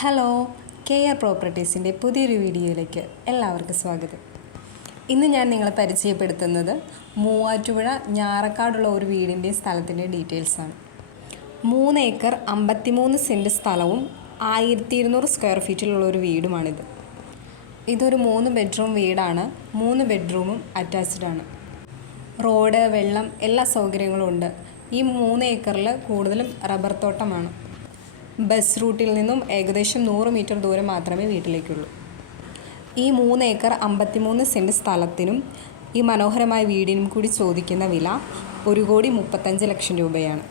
Hello K R പ്രോപ്പർട്ടീസിന്റെ പുതിയൊരു വീഡിയോയിലേക്ക് എല്ലാവർക്കും സ്വാഗതം. ഇന്ന് ഞാൻ നിങ്ങളെ പരിചയപ്പെടുത്തുന്നത് മൂവാറ്റുപുഴ ഞാറക്കാടുള്ള ഒരു വീടിന്റെ സ്ഥലത്തിന്റെ ഡീറ്റെയിൽസാണ് മൂന്ന് ഏക്കർ അമ്പത്തിമൂന്ന് സെന്റ് സ്ഥലവും ആയിരത്തി ഇരുന്നൂറ് സ്ക്വയർ ഫീറ്റിലുള്ള ഒരു വീടുമാണിത്. ഇതൊരു മൂന്ന് ബെഡ്റൂം വീടാണ് മൂന്ന് ബെഡ്റൂമും അറ്റാച്ച്ഡ് ആണ്. റോഡ് വെള്ളം എല്ലാ സൗകര്യങ്ങളും ഉണ്ട്. ഈ മൂന്ന് ഏക്കറിൽ കൂടുതലും റബ്ബർ തോട്ടമാണ്. ബസ് റൂട്ടിൽ നിന്നും ഏകദേശം നൂറ് മീറ്റർ ദൂരം മാത്രമേ വീട്ടിലേക്കുള്ളൂ. ഈ മൂന്ന് ഏക്കർ അമ്പത്തിമൂന്ന് സെന്റ് സ്ഥലത്തിനും ഈ മനോഹരമായ വീടിനും കൂടി ചോദിക്കുന്ന വില ഒരു കോടി മുപ്പത്തഞ്ച് ലക്ഷം രൂപയാണ്.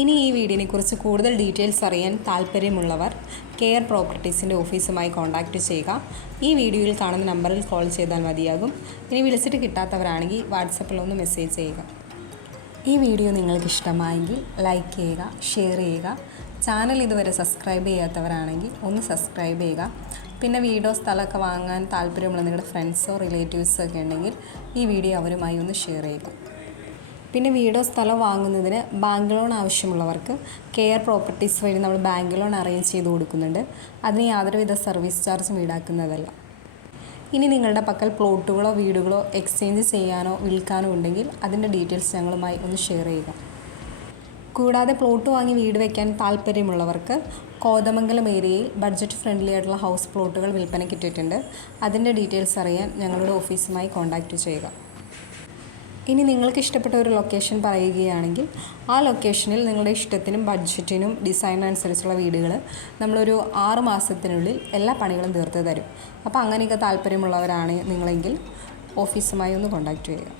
ഇനി ഈ വീടിനെക്കുറിച്ച് കൂടുതൽ ഡീറ്റെയിൽസ് അറിയാൻ താല്പര്യമുള്ളവർ കെയർ പ്രോപ്പർട്ടീസിന്റെ ഓഫീസുമായി കോൺടാക്റ്റ് ചെയ്യുക. ഈ വീഡിയോയിൽ കാണുന്ന നമ്പറിൽ കോൾ ചെയ്താൽ മതിയാകും. ഇനി വിളിച്ചിട്ട് കിട്ടാത്തവരാണെങ്കിൽ വാട്സപ്പിലൊന്ന് മെസ്സേജ് ചെയ്യുക. ഈ വീഡിയോ നിങ്ങൾക്ക് ഇഷ്ടമായെങ്കിൽ ലൈക്ക് ചെയ്യുക ഷെയർ ചെയ്യുക. ചാനൽ ഇതുവരെ സബ്സ്ക്രൈബ് ചെയ്യാത്തവരാണെങ്കിൽ ഒന്ന് സബ്സ്ക്രൈബ് ചെയ്യുക. പിന്നെ വീടോ സ്ഥലമൊക്കെ വാങ്ങാൻ താല്പര്യമുള്ള നിങ്ങളുടെ ഫ്രണ്ട്സോ റിലേറ്റീവ്സോ ഒക്കെ ഉണ്ടെങ്കിൽ ഈ വീഡിയോ അവരുമായി ഒന്ന് ഷെയർ ചെയ്യുക. പിന്നെ വീടോ സ്ഥലം വാങ്ങുന്നതിന് ബാങ്ക് ലോൺ ആവശ്യമുള്ളവർക്ക് കെയർ പ്രോപ്പർട്ടീസ് വഴി നമ്മൾ ബാങ്ക് ലോൺ അറേഞ്ച് ചെയ്ത് കൊടുക്കുന്നുണ്ട്. അതിന് യാതൊരുവിധ സർവീസ് ചാർജും ഈടാക്കുന്നതല്ല. ഇനി നിങ്ങളുടെ പക്കൽ പ്ലോട്ടുകളോ വീടുകളോ എക്സ്ചേഞ്ച് ചെയ്യാനോ വിൽക്കാനോ ഉണ്ടെങ്കിൽ അതിന്റെ ഡീറ്റെയിൽസ് ഞങ്ങളുമായി ഒന്ന് ഷെയർ ചെയ്യുക. കൂടാതെ പ്ലോട്ട് വാങ്ങി വീട് വയ്ക്കാൻ താല്പര്യമുള്ളവർക്ക് കോതമംഗലം ഏരിയയിൽ ബഡ്ജറ്റ് ഫ്രണ്ട്ലി ആയിട്ടുള്ള ഹൗസ് പ്ലോട്ടുകൾ വിൽപ്പനയ്ക്ക് ഇട്ടിട്ടുണ്ട്. അതിന്റെ ഡീറ്റെയിൽസ് അറിയാൻ ഞങ്ങളുടെ ഓഫീസുമായി കോൺടാക്റ്റ് ചെയ്യുക. ഇനി നിങ്ങൾക്ക് ഇഷ്ടപ്പെട്ട ഒരു ലൊക്കേഷൻ പറയുകയാണെങ്കിൽ ആ ലൊക്കേഷനിൽ നിങ്ങളുടെ ഇഷ്ടത്തിനും ബഡ്ജറ്റിനും ഡിസൈൻ അനുസരിച്ചുള്ള വീടുകൾ നമ്മളൊരു ആറ് മാസത്തിനുള്ളിൽ എല്ലാ പണികളും തീർത്ത് തരും. അപ്പോൾ അങ്ങനെയൊക്കെ താല്പര്യമുള്ളവരാണ് നിങ്ങളെങ്കിൽ ഓഫീസുമായി ഒന്ന് കോൺടാക്റ്റ് ചെയ്യുക.